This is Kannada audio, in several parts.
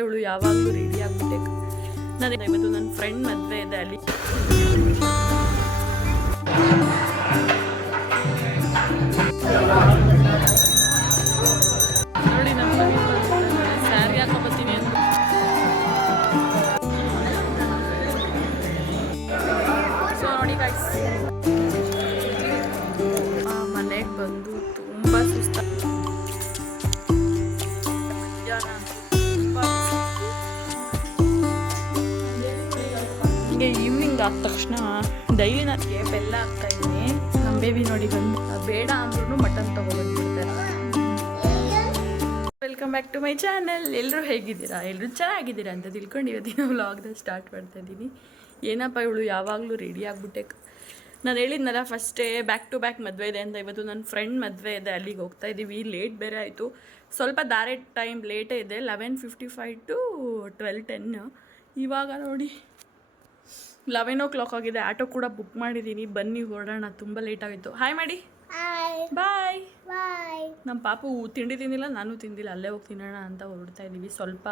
ಇವಳು ಯಾವಾಗಲೂ ರೆಡಿ ಆಗ್ಬಿಟ್ಟೆ. ನಾನು ಇವತ್ತು ನನ್ನ ಫ್ರೆಂಡ್ ಮದುವೆ ಇದೆ ಅಲ್ಲಿ. ನೋಡಿ ನಮ್ಮ ಸ್ಯಾರಿ ಹಾಕೊಬತ್ತೀನಿ ಅಂತ. ಸೊ ನೋಡಿ ಗೈಸ್, ಮನೆಗೆ ಬಂದು ತುಂಬ ಸುಸ್ತ. ಈವ್ನಿಂಗ್ ಆದ ತಕ್ಷಣ ಡೈಲಿ ನನಗೆ ಬೆಲ್ಲ ಹಾಕ್ತಾಯಿದ್ದೀನಿ. ನಮ್ಮ ಬೇಬಿ ನೋಡಿ ಬಂದು ಬೇಡ ಅಂದ್ರೂ ಮಟನ್ ತೊಗೊಬಂದ್ಬಿಡ್ತಾರೆ. Welcome back to my channel. ಎಲ್ಲರೂ ಹೇಗಿದ್ದೀರಾ? ಎಲ್ಲರೂ ಚೆನ್ನಾಗಿದ್ದೀರಾ ಅಂತ ತಿಳ್ಕೊಂಡು ಇವತ್ತಿನ ವ್ಲಾಗ್ನ ಸ್ಟಾರ್ಟ್ ಮಾಡ್ತಾಯಿದ್ದೀನಿ. ಏನಪ್ಪ ಇವಳು ಯಾವಾಗಲೂ ರೆಡಿ ಆಗಿಬಿಟ್ಟೆ. ನಾನು ಹೇಳಿದ್ನಲ್ಲ ಫಸ್ಟೇ ಬ್ಯಾಕ್ ಟು ಬ್ಯಾಕ್ ಮದುವೆ ಇದೆ ಅಂತ. ಇವತ್ತು ನನ್ನ ಫ್ರೆಂಡ್ ಮದುವೆ ಇದೆ, ಅಲ್ಲಿಗೆ ಹೋಗ್ತಾಯಿದ್ದೀವಿ. ಲೇಟ್ ಬೇರೆ ಆಯಿತು, ಸ್ವಲ್ಪ ದಾರೆ ಟೈಮ್ ಲೇಟೇ ಇದೆ. 11:55 to 12:10. ಇವಾಗ ನೋಡಿ 11 o'clock ಆಗಿದೆ. ಆಟೋ ಕೂಡ ಬುಕ್ ಮಾಡಿದ್ದೀನಿ. ಬನ್ನಿ ಹೊರಡೋಣ, ತುಂಬ ಲೇಟ್ ಆಗಿತ್ತು. ಹಾಯ್ ಮಾಡಿ. ಬಾಯ್ ಬಾಯ್. ನಮ್ಮ ಪಾಪು ತಿಂಡಿ ತಿಂದಿಲ್ಲ, ನಾನು ತಿಂದಿಲ್ಲ. ಅಲ್ಲೇ ಹೋಗಿ ತಿನ್ನೋಣ ಅಂತ ಹೊರಡ್ತಾ ಇದ್ದೀವಿ. ಸ್ವಲ್ಪ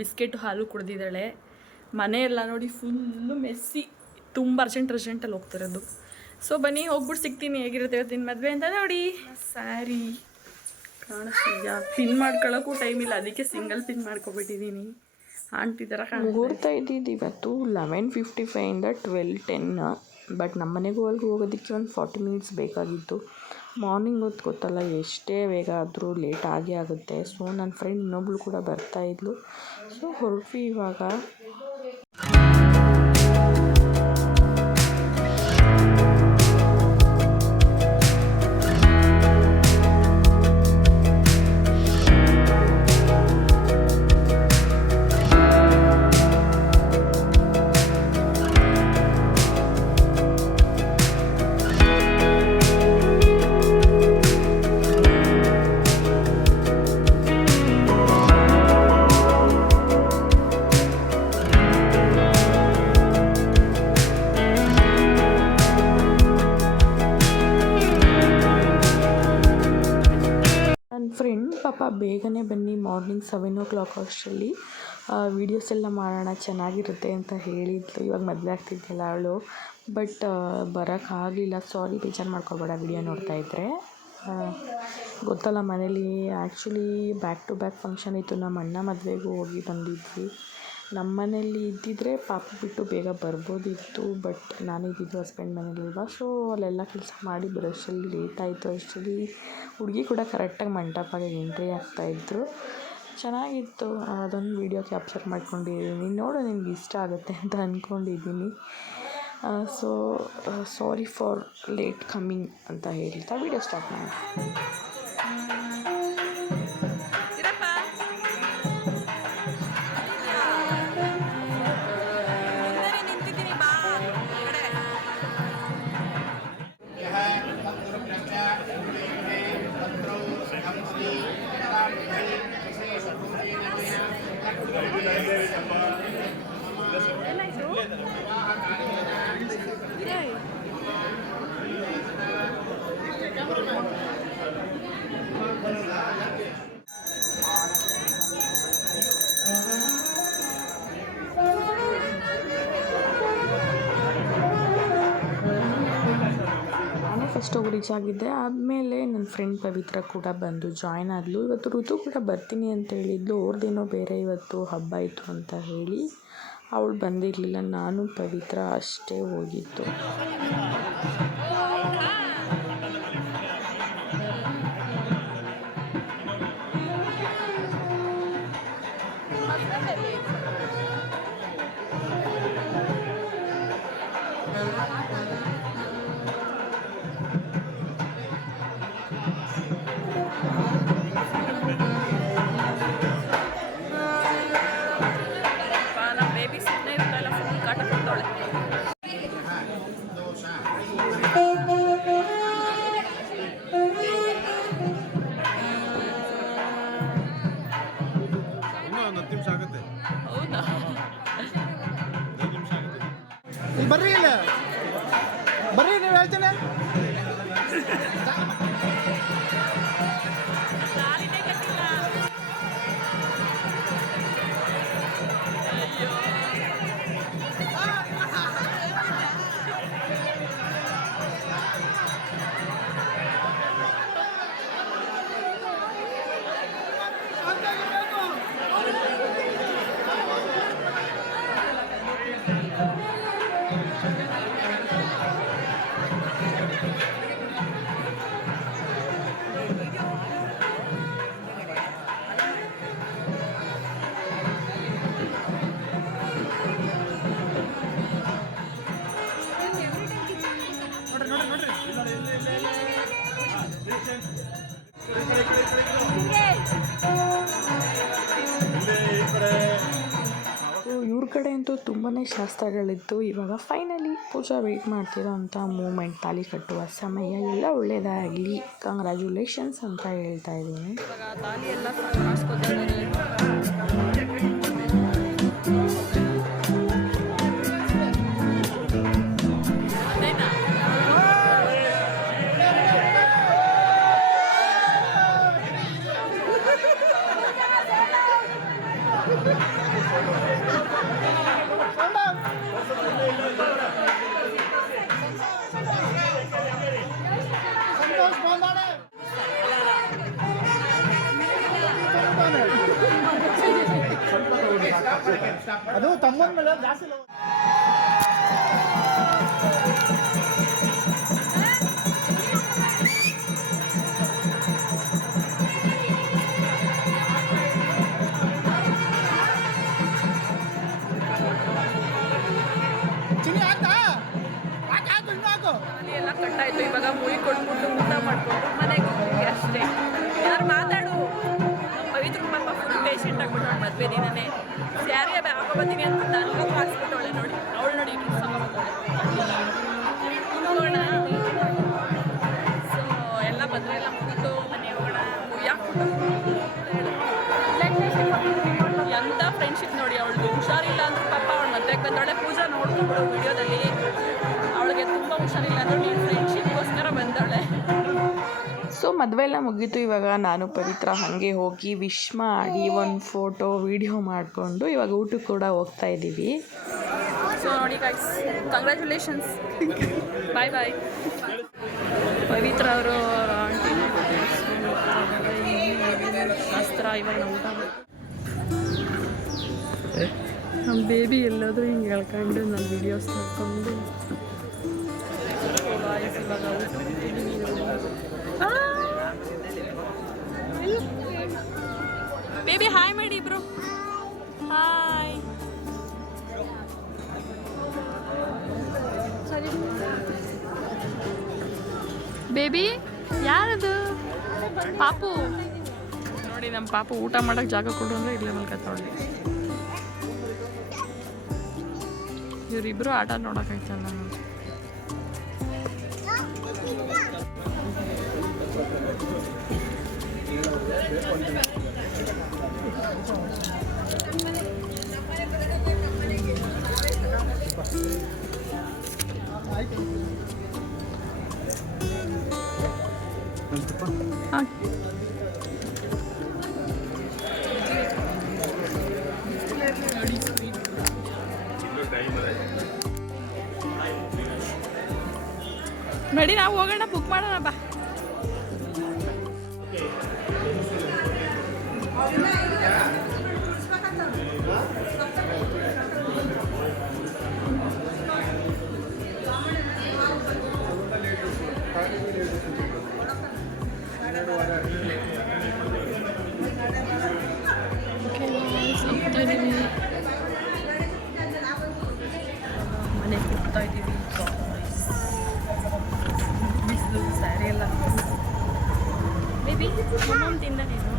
ಬಿಸ್ಕೆಟು ಹಾಲು ಕುಡ್ದಿದ್ದಾಳೆ. ಮನೆಯೆಲ್ಲ ನೋಡಿ ಫುಲ್ಲು ಮೆಸ್ಸಿ, ತುಂಬ ಅರ್ಜೆಂಟಲ್ಲಿ ಹೋಗ್ತಿರೋದು. ಸೊ ಬನ್ನಿ ಹೋಗ್ಬಿಟ್ಟು ಸಿಗ್ತೀನಿ ಹೇಗಿರುತ್ತೆ ಇವತ್ತಿನ ಮದುವೆ ಅಂತ. ನೋಡಿ ಸ್ಯಾರಿ ಕಾಣಿಸ್ತೀಯ, ಪಿನ್ ಮಾಡ್ಕೊಳ್ಳೋಕ್ಕೂ ಟೈಮ್ ಇಲ್ಲ, ಅದಕ್ಕೆ ಸಿಂಗಲ್ ಪಿನ್ ಮಾಡ್ಕೊಬಿಟ್ಟಿದ್ದೀನಿ. ಆಂಟಿ ಥರ ಹೋಗ್ತಾ ಇದ್ದಿದ್ದು ಇವತ್ತು 11:55 to 12:10. ಬಟ್ ನಮ್ಮ ಮನೆಗೂ ಅಲ್ಲಿಗೆ ಹೋಗೋದಕ್ಕೆ ಒಂದು 40 minutes ಬೇಕಾಗಿತ್ತು. ಮಾರ್ನಿಂಗ್ ಹೊತ್ತು ಗೊತ್ತಲ್ಲ, ಎಷ್ಟೇ ಬೇಗ ಆದರೂ ಲೇಟ್ ಆಗೇ ಆಗುತ್ತೆ. ಸೊ ನನ್ನ ಫ್ರೆಂಡ್ ಇನ್ನೊಬ್ಳು ಕೂಡ ಬರ್ತಾಯಿದ್ಲು. ಸೊ ಹೊರಟ್ವಿ ಇವಾಗ. ಫ್ರೆಂಡ್ ಪಾಪ ಬೇಗನೆ ಬನ್ನಿ, ಮಾರ್ನಿಂಗ್ 7 o'clock ಅಷ್ಟರಲ್ಲಿ ವೀಡಿಯೋಸ್ ಎಲ್ಲ ಮಾಡೋಣ ಚೆನ್ನಾಗಿರುತ್ತೆ ಅಂತ ಹೇಳಿದ್ಲು. ಇವಾಗ ಮದುವೆ ಆಗ್ತಿದ್ದಲ್ಲ ಅವಳು, ಬಟ್ ಬರೋಕ್ಕಾಗಲಿಲ್ಲ. ಸಾರಿ, ಬೇಜಾರು ಮಾಡ್ಕೊಬೇಡ ವಿಡಿಯೋ ನೋಡ್ತಾ ಇದ್ದರೆ. ಗೊತ್ತಲ್ಲ ಮನೇಲಿ actually back to back function ಇತ್ತು. ನಮ್ಮ ಅಣ್ಣ ಮದುವೆಗೂ ಹೋಗಿ ಬಂದಿದ್ವಿ. ನಮ್ಮ ಮನೇಲಿ ಇದ್ದಿದ್ದರೆ ಪಾಪ ಬಿಟ್ಟು ಬೇಗ ಬರ್ಬೋದಿತ್ತು, ಬಟ್ ನಾನಿದ್ದಿದ್ದು ಹಸ್ಬೆಂಡ್ ಮನೇಲಿಲ್ವ. ಸೊ ಅಲ್ಲೆಲ್ಲ ಕೆಲಸ ಮಾಡಿ ಬರೋಷ್ಟರಲ್ಲಿ ಲೇಟ್ ಆಯಿತು. ಅಷ್ಟರಲ್ಲಿ ಹುಡುಗಿ ಕೂಡ ಕರೆಕ್ಟಾಗಿ ಮಂಟಪಗೆ ಎಂಟ್ರಿ ಆಗ್ತಾಯಿದ್ರು. ಚೆನ್ನಾಗಿತ್ತು. ಅದೊಂದು ವೀಡಿಯೋ ಕ್ಯಾಪ್ಚರ್ ಮಾಡ್ಕೊಂಡಿದ್ದೀನಿ. ನೋಡು, ನಿಮ್ಗೆ ಇಷ್ಟ ಆಗುತ್ತೆ ಅಂತ ಅಂದ್ಕೊಂಡಿದ್ದೀನಿ. So sorry for late coming ಅಂತ ಹೇಳ್ತಾ ವೀಡಿಯೋ ಸ್ಟಾರ್ಟ್ ಮಾಡಿ. ಫಸ್ಟ್ ಹೋಗಿ ರೀಚ್ ಆಗಿದ್ದೆ. ಆದಮೇಲೆ ನನ್ನ ಫ್ರೆಂಡ್ ಪವಿತ್ರ ಕೂಡ ಬಂದು ಜಾಯ್ನ್ ಆದಳು. ಇವತ್ತು ಋತು ಕೂಡ ಬರ್ತೀನಿ ಅಂತ ಹೇಳಿದ್ಲು. ಅವ್ರದ್ದೇನೋ ಬೇರೆ ಇವತ್ತು ಹಬ್ಬ ಇತ್ತು ಅಂತ ಹೇಳಿ ಅವಳು ಬಂದಿರಲಿಲ್ಲ. ನಾನು ಪವಿತ್ರ ಅಷ್ಟೇ ಹೋಗಿದ್ದು. ಬರ್ರಿ ಇಲ್ಲ ಬರ್ರಿ, ನೀವು ಹೇಳ್ತೇನೆ. ಕಡೆ ಅಂತೂ ತುಂಬಾ ಶಾಸ್ತ್ರಗಳಿತ್ತು. ಇವಾಗ ಫೈನಲಿ ಪೂಜಾ ವೇಟ್ ಮಾಡ್ತಿರೋ ಅಂಥ ಮೂಮೆಂಟ್, ತಾಲಿ ಕಟ್ಟುವ ಸಮಯ. ಎಲ್ಲ ಒಳ್ಳೆಯದಾಗಲಿ, ಕಂಗ್ರ್ಯಾಚುಲೇಷನ್ಸ್ ಅಂತ ಹೇಳ್ತಾ ಇದ್ದೀನಿ. ಇವಾಗ ತಾಲಿ ಎಲ್ಲ ಮಾಡಿಸ್ಕೊತಿದ್ದಾರೆ. ಅದು ತಮ್ಮನ ಮೇಲೆ ಜಾಸ್ತಿ ಚಿನಿ ಆಯ್ತಾ ಹಾಕು ಇನ್ನು ಹಾಕು. ಎಲ್ಲ ಕಟ್ಟಾಯ್ತು. ಇವಾಗ ಮುಯಿ ಕೊಟ್ಬಿಟ್ಟು ಊಟ ಮಾಡ್ಕೊಂಡು ಮನೆಗೆ ಹೋಗ್ತೀವಿ ಅಷ್ಟೇ. ಯಾರು ಮಾತಾಡು. ಪವಿತ್ರ ಪಾಪ ಫುಲ್ ಪೇಷಂಟ್ ಆಗ್ಬಿಟ್ಟು ಮದುವೆ ದಿನನೇ ಸ್ಯಾರಿ ಹಾಕೊಬತ್ತೀನಿ ಅಂತ ನಾನು ಹಾಕ್ಸ್ಬಿಟ್ಟವಳೆ ನೋಡಿ. ಅವಳು ನೋಡಿ ಡ್ರೆಸ್ ಹೋಗೋಣ. ಸೊ ಎಲ್ಲ ಮದುವೆ ಎಲ್ಲ ಮುಗಿದು ಮನೆ ಹೋಗೋಣ. ಎಂಥ ಫ್ರೆಂಡ್ಶಿಪ್ ನೋಡಿ. ಅವಳು ಹುಷಾರಿಲ್ಲ ಅಂದ್ರೆ ಪಾಪ ಅವಳು ಮದುವೆಗೆ ಬಂದವಳೆ. ಪೂಜಾ ನೋಡ್ಕೊಂಡು ವಿಡಿಯೋದಲ್ಲಿ ಅವಳಿಗೆ ತುಂಬ ಹುಷಾರಿಲ್ಲ ಅಂದ್ರೆ ನೀನು ಫ್ರೆಂಡ್ಶಿಪ್ಗೋಸ್ಕರ ಬಂದವಳೆ. ಸೊ ಮದುವೆ ಎಲ್ಲ ಮುಗೀತು. ಇವಾಗ ನಾನು ಪವಿತ್ರ ಹಾಗೆ ಹೋಗಿ ವಿಶ್ ಮಾಡಿ ಒಂದು ಫೋಟೋ ವಿಡಿಯೋ ಮಾಡಿಕೊಂಡು ಇವಾಗ ಊಟಕ್ಕೆ ಕೂಡ ಹೋಗ್ತಾ ಇದ್ದೀವಿ. ಸೊ ನೋಡಿ ಗೈಸ್, ಕಂಗ್ರ್ಯಾಚುಲೇಷನ್ಸ್, ಬಾಯ್ ಬಾಯ್. ಪವಿತ್ರ ಅವರು ಆಂಟಿನ ಶಾಸ್ತ್ರ. ಇವಾಗ ನಾವು ಊಟ ನಮ್ಮ ಬೇಬಿ ಎಲ್ಲಾದರೂ ಹಿಂಗೆ ಹೇಳ್ಕೊಂಡು ನಾನು ವಿಡಿಯೋಸ್ ನೋಡ್ಕೊಂಡು ಬೇಬಿ ಹಾಯ್ ಮಾಡಿ ಇಬ್ರು. ಹಾಯ್. ಬೇಬಿ ಯಾರದು? ಪಾಪು ನೋಡಿ. ನಮ್ಮ ಪಾಪು ಊಟ ಮಾಡೋಕ್ಕೆ ಜಾಗ ಕೊಡು ಅಂದರೆ ಇಲ್ಲೇ ಮಲ್ಕತ್ತೊಳ್ಳಿ. ಇವರಿಬ್ಬರು ಆಟ ನೋಡೋಕ್ಕಾಯ್ತಲ್ಲ ನಾನು. ನಡಿ ನಾವು ಹೋಗೋಣ, ಬುಕ್ ಮಾಡೋಣ ಬಾ. ಮನೆಗೆ ಹೋಗ್ತಾ ಇದ್ದೀವಿ. ಬಿಸಿಲು ಸ್ಯಾರಿ ಎಲ್ಲ ಬೇಬಿ ತಿಂದ ನೀನು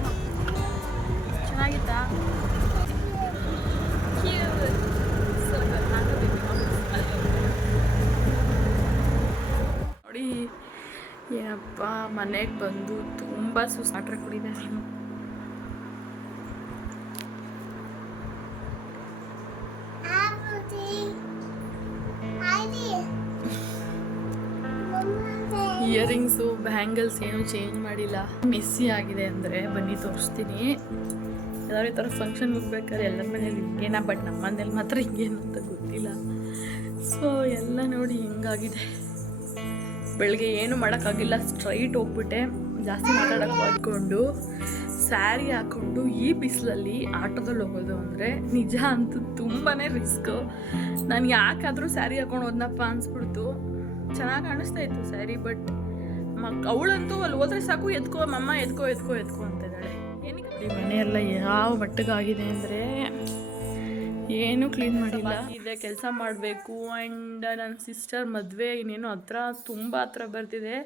ಚೆನ್ನಾಗಿತ್ತಾ? ನೋಡಿ ಏನಪ್ಪ, ಮನೆಗೆ ಬಂದು ತುಂಬ ಸುಸ್ತಾಟ್ರೆ ಕುಡಿದೆ ನೀನು. ಇಯರಿಂಗ್ಸು ಬ್ಯಾಂಗಲ್ಸ್ ಏನೂ ಚೇಂಜ್ ಮಾಡಿಲ್ಲ. ಮೆಸ್ಸಿ ಆಗಿದೆ ಅಂದರೆ ಬನ್ನಿ ತೋರಿಸ್ತೀನಿ. ಎಲ್ಲರೂ ಈ ಥರ ಫಂಕ್ಷನ್ ಹೋಗ್ಬೇಕಾದ್ರೆ ಎಲ್ಲರ ಮನೇಲಿ ಹಿಂಗೇನ, ಬಟ್ ನಮ್ಮ ಮನೇಲಿ ಮಾತ್ರ ಹಿಂಗೇನು ಅಂತ ಗೊತ್ತಿಲ್ಲ. ಸೊ ಎಲ್ಲ ನೋಡಿ ಹಿಂಗಾಗಿದೆ. ಬೆಳಗ್ಗೆ ಏನು ಮಾಡೋಕ್ಕಾಗಿಲ್ಲ, ಸ್ಟ್ರೈಟ್ ಹೋಗ್ಬಿಟ್ಟೆ. ಜಾಸ್ತಿ ಮಾತಾಡೋಕ್ಕೆ ಹೋಗ್ಕೊಂಡು ಸ್ಯಾರಿ ಹಾಕ್ಕೊಂಡು ಈ ಬಿಸಿಲಲ್ಲಿ ಆಟೋದಲ್ಲಿ ಹೋಗೋದು ಅಂದರೆ ನಿಜ ಅಂತೂ ತುಂಬಾ ರಿಸ್ಕು. ನಾನು ಯಾಕಾದರೂ ಸ್ಯಾರಿ ಹಾಕೊಂಡು ಹೋದ್ನಪ್ಪ ಅನಿಸ್ಬಿಡ್ತು. ಚೆನ್ನಾಗಿ ಕಾಣಿಸ್ತಾ ಇತ್ತು ಸ್ಯಾರಿ, ಬಟ್ ಅವಳಂತೂ ಅಲ್ಲಿ ಹೋದ್ರೆ ಸಾಕು ಎತ್ಕೋ ಮಮ್ಮ ಎತ್ಕೋ ಎತ್ಕೋ ಎತ್ಕೋ ಅಂತ ಇದ್ದಾಳೆ. ಏನಕ್ಕೆ ಮನೆಯೆಲ್ಲ ಯಾವ ಮಟ್ಟಗಾಗಿದೆ ಅಂದರೆ ಏನೂ ಕ್ಲೀನ್ ಮಾಡಿಲ್ಲ. ಇದೆ ಕೆಲಸ ಮಾಡಬೇಕು. ಆ್ಯಂಡ್ ನನ್ನ ಸಿಸ್ಟರ್ ಮದುವೆ ಇನ್ನೇನು ತುಂಬ ಹತ್ರ ಬರ್ತಿದೆ.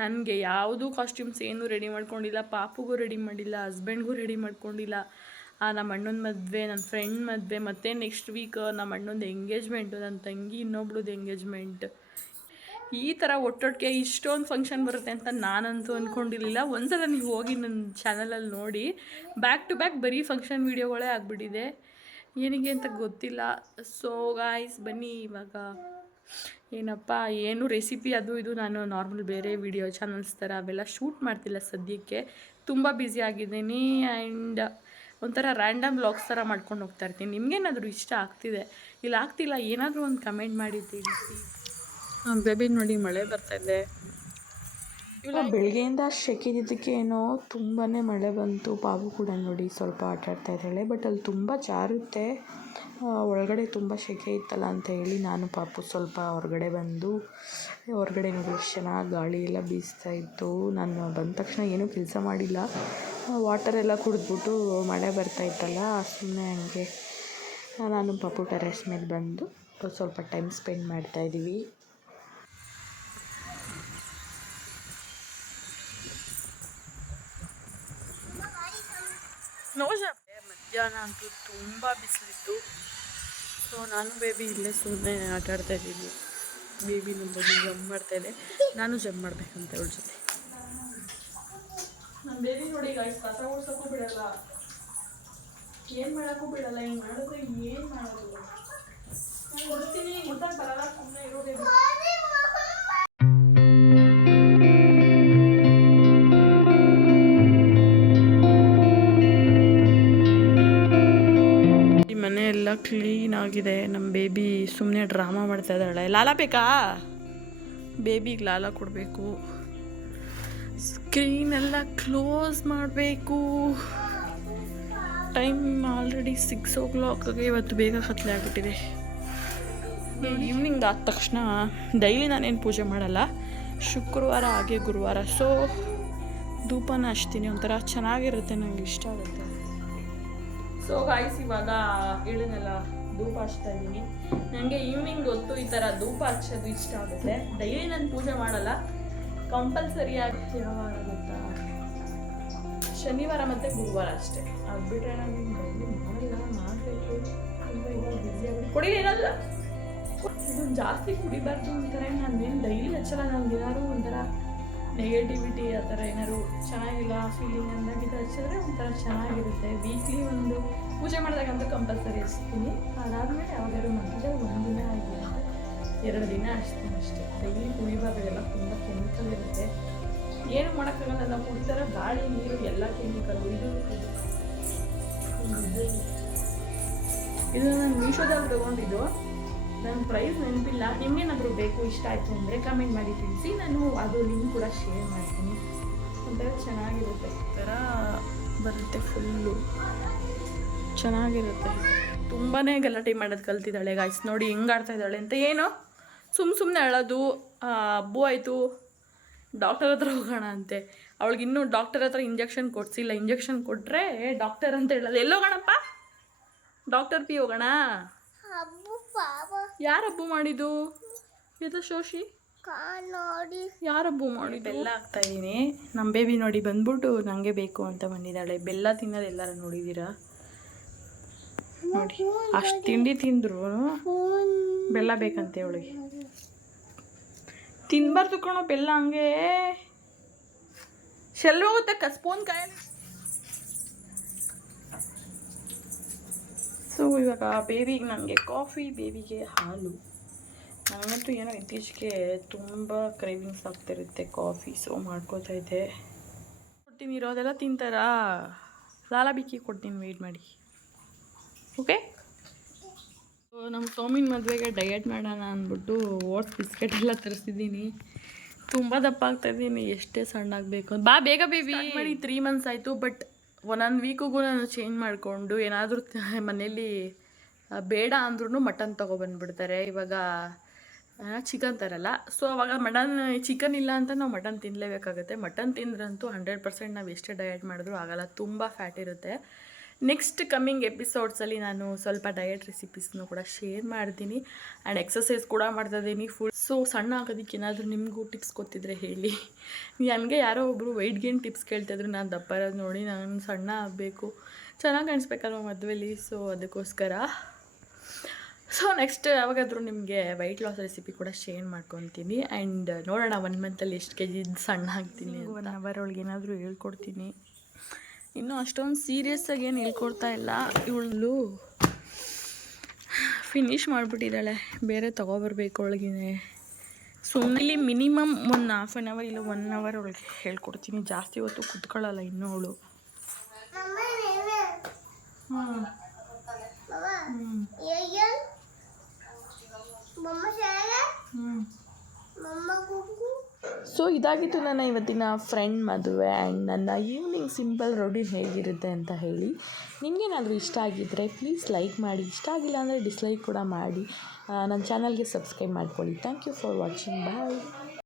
ನನಗೆ ಯಾವುದೂ ಕಾಸ್ಟ್ಯೂಮ್ಸ್ ಏನೂ ರೆಡಿ ಮಾಡ್ಕೊಂಡಿಲ್ಲ. ಪಾಪುಗೂ ರೆಡಿ ಮಾಡಿಲ್ಲ, ಹಸ್ಬೆಂಡ್ಗೂ ರೆಡಿ ಮಾಡ್ಕೊಂಡಿಲ್ಲ. ನಮ್ಮ ಅಣ್ಣನ ಮದುವೆ, ನನ್ನ ಫ್ರೆಂಡ್ ಮದುವೆ, ಮತ್ತು ನೆಕ್ಸ್ಟ್ ವೀಕ್ ನಮ್ಮ ಅಣ್ಣಂದು ಎಂಗೇಜ್ಮೆಂಟು, ನನ್ನ ತಂಗಿ ಇನ್ನೊಬ್ಳದ್ದು ಎಂಗೇಜ್ಮೆಂಟ್. ಈ ಥರ ಒಟ್ಟೊಟ್ಟಿಗೆ ಇಷ್ಟೊಂದು ಫಂಕ್ಷನ್ ಬರುತ್ತೆ ಅಂತ ನಾನಂತೂ ಅಂದ್ಕೊಂಡಿರಲಿಲ್ಲ. ಒಂದ್ಸಲ ನೀವು ಹೋಗಿ ನನ್ನ ಚಾನಲಲ್ಲಿ ನೋಡಿ, ಬ್ಯಾಕ್ ಟು ಬ್ಯಾಕ್ ಬರೀ ಫಂಕ್ಷನ್ ವೀಡಿಯೋಗಳೇ ಆಗಿಬಿಟ್ಟಿದೆ. ಏನಿಗೆ ಅಂತ ಗೊತ್ತಿಲ್ಲ. ಸೊ ಗಾಯ್ಸ್ ಬನ್ನಿ ಇವಾಗ ಏನಪ್ಪ ಏನು ರೆಸಿಪಿ ಅದು ಇದು ನಾನು ನಾರ್ಮಲ್ ಬೇರೆ ವಿಡಿಯೋ ಚಾನಲ್ಸ್ ಥರ ಅವೆಲ್ಲ ಶೂಟ್ ಮಾಡ್ತಿಲ್ಲ ಸದ್ಯಕ್ಕೆ. ತುಂಬ ಬ್ಯುಸಿ ಆಗಿದ್ದೀನಿ ಆ್ಯಂಡ್ ಒಂಥರ ರ್ಯಾಂಡಮ್ ವ್ಲಾಗ್ಸ್ ಥರ ಮಾಡ್ಕೊಂಡು ಹೋಗ್ತಾ ಇರ್ತೀನಿ. ನಿಮಗೇನಾದರೂ ಇಷ್ಟ ಆಗ್ತಿದೆ ಇಲ್ಲ ಆಗ್ತಿಲ್ಲ ಏನಾದರೂ ಒಂದು ಕಮೆಂಟ್ ಮಾಡಿ ತಿಳಿಸಿ. ಬೇಬಿ ನೋಡಿ ಮಳೆ ಬರ್ತಾಯಿದೆ. ಬೆಳಗ್ಗೆಯಿಂದ ಶೆಕಿದಿದ್ದಕ್ಕೆ ಏನೋ ತುಂಬಾ ಮಳೆ ಬಂತು. ಪಾಪು ಕೂಡ ನೋಡಿ ಸ್ವಲ್ಪ ಆಟಾಡ್ತಾ ಇದ್ದಾಳೆ. ಬಟ್ ಅಲ್ಲಿ ತುಂಬ ಜಾರುತ್ತೆ, ಒಳಗಡೆ ತುಂಬ ಸೆಕೆ ಇತ್ತಲ್ಲ ಅಂತ ಹೇಳಿ ನಾನು ಪಾಪು ಸ್ವಲ್ಪ ಹೊರಗಡೆ ಬಂದು, ಹೊರಗಡೆ ನೋಡಿ ಎಷ್ಟು ಚೆನ್ನಾಗಿ ಗಾಳಿ ಎಲ್ಲ ಬೀಸ್ತಾ ಇತ್ತು. ನಾನು ಬಂದ ತಕ್ಷಣ ಏನೂ ಕೆಲಸ ಮಾಡಿಲ್ಲ, ವಾಟರ್ ಎಲ್ಲ ಕುಡಿದ್ಬಿಟ್ಟು ಮಳೆ ಬರ್ತಾ ಇತ್ತಲ್ಲ ಸುಮ್ಮನೆ ಹಂಗೆ ನಾನು ಪಾಪು ಟೆರೆಸ್ ಮೇಲೆ ಬಂದು ಸ್ವಲ್ಪ ಟೈಮ್ ಸ್ಪೆಂಡ್ ಮಾಡ್ತಾಯಿದ್ದೀವಿ. ಮಧ್ಯಾಹ್ನ ಅಂತೂ ತುಂಬ ಬಿಸಿಲಿತ್ತು. ಸೊ ನಾನು ಬೇಬಿ ಇಲ್ಲೇ ಸುಮ್ಮನೆ ಆಟಾಡ್ತಾ ಇದ್ದೀನಿ. ಬೇಬಿ ಬಂದು ಜಂಪ್ ಮಾಡ್ತಾಯಿದ್ದೆ, ನಾನು ಜಂಪ್ ಮಾಡಬೇಕಂತ ಅವಳ ಜೊತೆ. ನನ್ನ ಬೇಬಿ ನೋಡಿ ಗಾಯ್ಸ್ ಕಸ ಓಡ್ಸೋಕ್ಕೂ ಬಿಡಲ್ಲ, ಏನು ಮಾಡೋಕ್ಕೂ ಬಿಡಲ್ಲ. ಹಿಂಗೆ ಮಾಡಿದ್ರೆ ಏನು ಮಾಡೋದು? ನಾನು ಓಡಿಸ್ತೀನಿ ಗೊತ್ತಾಗ ಬರಲ್ಲ, ಸುಮ್ಮನೆ ಇರೋ ಬೇಬಿ. ಮನೆ ಎಲ್ಲ ಕ್ಲೀನ್ ಆಗಿದೆ. ನಮ್ಮ ಬೇಬಿ ಸುಮ್ಮನೆ ಡ್ರಾಮಾ ಮಾಡ್ತಾ ಇದ್ದಾಳೆ. ಲಾಲ ಬೇಕಾ? ಬೇಬಿಗೆ ಲಾಲ ಕೊಡಬೇಕು. ಸ್ಕ್ರೀನ್ ಎಲ್ಲ ಕ್ಲೋಸ್ ಮಾಡಬೇಕು. Time already 6 o'clock. ಇವತ್ತು ಬೇಗ ಕತ್ಲೆ ಆಗಿಬಿಟ್ಟಿದೆ. ಈವ್ನಿಂಗ್ ಆದ ತಕ್ಷಣ ಡೈಲಿ ನಾನೇನು ಪೂಜೆ ಮಾಡಲ್ಲ, ಶುಕ್ರವಾರ ಹಾಗೆ ಗುರುವಾರ. ಸೊ ಧೂಪನ ಹಚ್ತೀನಿ, ಒಂಥರ ಚೆನ್ನಾಗಿರುತ್ತೆ, ನನಗೆ ಇಷ್ಟ ಆಗುತ್ತೆ. ಸೊ ಗಾಯ್ಸ್ ಇವಾಗ ಹೇಳಿದ್ನಲ್ಲ ಧೂಪ ಹಚ್ತಾ ಇದ್ದೀನಿ. ನನಗೆ ಈವ್ನಿಂಗ್ ಹೊತ್ತು ಈ ಥರ ಧೂಪ ಹಚ್ಚೋದು ಇಷ್ಟ ಆಗುತ್ತೆ. ಡೈಲಿ ನಾನು ಪೂಜೆ ಮಾಡಲ್ಲ, ಕಂಪಲ್ಸರಿಯಾಗಿ ಯಾವಾಗ ಗೊತ್ತಾ, ಶನಿವಾರ ಮತ್ತು ಗುರುವಾರ ಅಷ್ಟೇ. ಅದು ಬಿಟ್ಟರೆ ನಾನು ಡೈಲಿ ಮಾಡಬೇಕು. ತುಂಬ ಇವಾಗ ಬಿಸಿ ಆಗುತ್ತೆ. ಕುಡಿ ಏನಾದ್ರು ಇದನ್ನು ಜಾಸ್ತಿ ಕುಡಿಬಾರ್ದು ಅಂತಾರೆ. ನಾನೇನು ಡೈಲಿ ಹಚ್ಚಲ್ಲ, ನನಗೆ ಏನಾದ್ರು ಒಂಥರ ನೆಗೆಟಿವಿಟಿ ಆ ಥರ ಏನಾದ್ರು ಚೆನ್ನಾಗಿಲ್ಲ ಫೀಲಿಂಗ್ ಅಂದಾಗ ಇದು ಹಚ್ಚಿದ್ರೆ ಒಂಥರ ಚೆನ್ನಾಗಿರುತ್ತೆ. ವೀಕ್ಲಿ ಒಂದು ಪೂಜೆ ಮಾಡಿದಾಗಂತೂ ಕಂಪಲ್ಸರಿ ಹಚ್ತೀನಿ. ಅದಾದಮೇಲೆ ಯಾವಾಗಾದ್ರು ಮಧ್ಯೆ 1 ದಿನ ಆಗಿಲ್ಲ 2 ದಿನ ಹಚ್ತೀನಿ ಅಷ್ಟೇ. ಡೈಲಿ ಕುಡಿಬಾರ್ದು, ಎಲ್ಲ ತುಂಬ ಕೆಮಿಕಲ್ ಇರುತ್ತೆ. ಏನು ಮಾಡೋಕ್ಕಾಗಲ್ಲ, ನಾವು ಕುಡಿತಾರ ಗಾಳಿ ನೀರು ಎಲ್ಲ ಕೆಮಿಕಲ್ಲು. ಇದು ನಾನು ಮೀಶೋದಲ್ಲಿ ತೊಗೊಂಡಿದ್ದು, ನನ್ನ ಪ್ರೈಸ್ ನೆನಪಿಲ್ಲ. ನಿಮಗೇನಾದರೂ ಬೇಕು ಇಷ್ಟ ಆಯಿತು ಅಂದರೆ ಕಮೆಂಟ್ ಮಾಡಿ ತಿಳಿಸಿ, ನಾನು ಅದು ಲಿಂಕ್ ಕೂಡ ಶೇರ್ ಮಾಡ್ತೀನಿ. ಒಂಥರ ಚೆನ್ನಾಗಿರುತ್ತೆ, ಈ ಥರ ಬರುತ್ತೆ, ಫುಲ್ಲು ಚೆನ್ನಾಗಿರುತ್ತೆ. ತುಂಬಾ ಗಲಾಟೆ ಮಾಡೋದು ಕಲ್ತಿದ್ದಾಳೆ ಗಾಯ್ಸ್. ನೋಡಿ ಹೆಂಗೆ ಆಡ್ತಾ ಇದ್ದಾಳೆ ಅಂತ. ಏನು ಸುಮ್ಮನೆ ಅಳೋದು. ಹಬ್ಬು ಆಯಿತು, ಡಾಕ್ಟರ್ ಹತ್ರ ಹೋಗೋಣ ಅಂತೆ. ಅವಳಿಗಿನ್ನೂ ಡಾಕ್ಟರ್ ಹತ್ರ ಇಂಜೆಕ್ಷನ್ ಕೊಡಿಸಿಲ್ಲ. ಇಂಜೆಕ್ಷನ್ ಕೊಟ್ಟರೆ ಡಾಕ್ಟರ್ ಅಂತ ಹೇಳೋದು. ಎಲ್ಲೋಗೋಣಪ್ಪ? ಡಾಕ್ಟರ್ ಪಿ ಹೋಗೋಣ. ಯಾರು ಹಬ್ಬ ಮಾಡಿದ್ದು? ಇದು ಶೋಷಿ ಯಾರು ಹಬ್ಬ ಮಾಡಿ? ಬೆಲ್ಲ ಹಾಕ್ತಾ ಇದ್ದೀನಿ. ನಮ್ಮ ಬೇಬಿ ನೋಡಿ ಬಂದ್ಬಿಟ್ಟು ನನಗೆ ಬೇಕು ಅಂತ ಬಂದಿದ್ದಾಳೆ. ಬೆಲ್ಲ ತಿನ್ನೋದು ಎಲ್ಲರೂ ನೋಡಿದ್ದೀರಾ ನೋಡಿ, ಅಷ್ಟು ತಿಂಡಿ ತಿಂದ್ರು ಬೆಲ್ಲ ಬೇಕಂತೆ ಅವಳಿಗೆ. ತಿನ್ಬಾರ್ದು ಕಣೋ ಬೆಲ್ಲ, ಹಂಗೆ ಶೆಲ್ ಹೋಗುತ್ತೆ ಸ್ಪೂನ್ ಕಾಯಲ್ಲಿ. ಸೊ ಇವಾಗ ಬೇಬಿಗೆ ನನಗೆ ಕಾಫಿ, ಬೇಬಿಗೆ ಹಾಲು. ನನಗಂತೂ ಏನೋ ಇತ್ತೀಚೆಗೆ ತುಂಬ ಕ್ರೇವಿಂಗ್ಸ್ ಆಗ್ತಿರುತ್ತೆ ಕಾಫಿ. ಸೊ ಮಾಡ್ಕೋತಾ ಇದ್ದೆ. ಕೊಡ್ತೀನಿ, ಇರೋದೆಲ್ಲ ತಿಂತಾರಾ? ಲಾಲ ಬಿಕ್ಕಿ ಕೊಡ್ತೀನಿ, ವೆಯ್ಟ್ ಮಾಡಿ. ಓಕೆ. ನಮ್ಮ ಸೋಮಿನ ಮದುವೆಗೆ ಡಯಟ್ ಮಾಡೋಣ ಅಂದ್ಬಿಟ್ಟು ಓಟ್ಸ್ ಬಿಸ್ಕೆಟ್ ಎಲ್ಲ ತರಿಸಿದ್ದೀನಿ. ತುಂಬ ದಪ್ಪ ಆಗ್ತಾಯಿದ್ದೀನಿ, ಎಷ್ಟೇ ಸಣ್ಣ ಆಗಬೇಕು. ಬಾ ಬೇಗ ಬೇಬಿ ಮಾಡಿ. 3 months ಆಯಿತು. ಬಟ್ ಒಂದೊಂದು ವೀಕಿಗೂ ನಾನು ಚೇಂಜ್ ಮಾಡಿಕೊಂಡು ಏನಾದರೂ ಮನೇಲಿ ಬೇಡ ಅಂದ್ರೂ ಮಟನ್ ತೊಗೊಬಂದುಬಿಡ್ತಾರೆ. ಇವಾಗ ಚಿಕನ್ ತರಲ್ಲ. ಸೊ ಅವಾಗ ಚಿಕನ್ ಇಲ್ಲ ಅಂತ ನಾವು ಮಟನ್ ತಿನ್ನಲೇಬೇಕಾಗುತ್ತೆ. ಮಟನ್ ತಿಂದ್ರಂತೂ 100% ನಾವು ಎಷ್ಟೇ ಡಯಟ್ ಮಾಡಿದ್ರೂ ಆಗಲ್ಲ, ತುಂಬ ಫ್ಯಾಟ್ ಇರುತ್ತೆ. ನೆಕ್ಸ್ಟ್ ಕಮ್ಮಿಂಗ್ ಎಪಿಸೋಡ್ಸಲ್ಲಿ ನಾನು ಸ್ವಲ್ಪ ಡಯಟ್ ರೆಸಿಪೀಸ್ನೂ ಕೂಡ ಶೇರ್ ಮಾಡ್ತೀನಿ ಆ್ಯಂಡ್ ಎಕ್ಸಸೈಸ್ ಕೂಡ ಮಾಡ್ತಾಯಿದ್ದೀನಿ ಫುಲ್. ಸೊ ಸಣ್ಣ ಆಗೋದಕ್ಕೆ ಏನಾದರೂ ನಿಮಗೂ ಟಿಪ್ಸ್ ಗೊತ್ತಿದ್ರೆ ಹೇಳಿ. ನನಗೆ ಯಾರೋ ಒಬ್ಬರು ವೆಯ್ಟ್ ಗೇನ್ ಟಿಪ್ಸ್ ಕೇಳ್ತಾಯಿದ್ರು. ನಾನು ದಪ್ಪ ಇರೋದು ನೋಡಿ ನಾನು ಸಣ್ಣ ಆಗಬೇಕು, ಚೆನ್ನಾಗಿ ಕಾಣಿಸ್ಬೇಕಲ್ವ ಮದುವೆಲಿ, ಸೊ ಅದಕ್ಕೋಸ್ಕರ. ಸೊ ನೆಕ್ಸ್ಟ್ ಯಾವಾಗಾದರೂ ನಿಮಗೆ ವೆಯ್ಟ್ ಲಾಸ್ ರೆಸಿಪಿ ಕೂಡ ಶೇರ್ ಮಾಡ್ಕೊತೀನಿ. ಆ್ಯಂಡ್ ನೋಡೋಣ 1 ಮಂತಲ್ಲಿ ಎಷ್ಟು ಕೆಜಿ ಸಣ್ಣ ಆಗ್ತೀನಿ. 1 ಅವರ್ ಒಳಗೆ ಏನಾದರೂ ಹೇಳ್ಕೊಡ್ತೀನಿ. ಇನ್ನೂ ಅಷ್ಟೊಂದು ಸೀರಿಯಸ್ಸಾಗಿ ಏನು ಹೇಳ್ಕೊಡ್ತಾ ಇಲ್ಲ. ಇವಳು ಫಿನಿಷ್ ಮಾಡಿಬಿಟ್ಟಿದ್ದಾಳೆ, ಬೇರೆ ತೊಗೊಬರ್ಬೇಕು ಒಳಗಿನೇ. ಸುಮ್ಮನೆ ಇಲ್ಲಿ ಮಿನಿಮಮ್ ಒಂದು ½ ಆನ್ ಅವರ್ ಇಲ್ಲ 1 ಅವರ್ ಒಳಗೆ ಹೇಳ್ಕೊಡ್ತೀನಿ. ಜಾಸ್ತಿ ಹೊತ್ತು ಕುತ್ಕೊಳ್ಳಲ್ಲ ಇನ್ನೂ ಅವಳು. ಸೊ ಇದಾಗಿತ್ತು ನನ್ನ ಇವತ್ತಿನ ಫ್ರೆಂಡ್ ಮದುವೆ ಆ್ಯಂಡ್ ನನ್ನ ಈವ್ನಿಂಗ್ ಸಿಂಪಲ್ ರೊಟೀನ್ ಹೇಗಿರುತ್ತೆ ಅಂತ ಹೇಳಿ. ನಿಮಗೇನಾದರೂ ಇಷ್ಟ ಆಗಿದ್ದರೆ ಪ್ಲೀಸ್ ಲೈಕ್ ಮಾಡಿ, ಇಷ್ಟ ಆಗಿಲ್ಲ ಅಂದರೆ ಡಿಸ್ಲೈಕ್ ಕೂಡ ಮಾಡಿ. ನನ್ನ ಚಾನಲ್ಗೆ ಸಬ್ಸ್ಕ್ರೈಬ್ ಮಾಡ್ಕೊಳ್ಳಿ. Thank you for watching. Bye.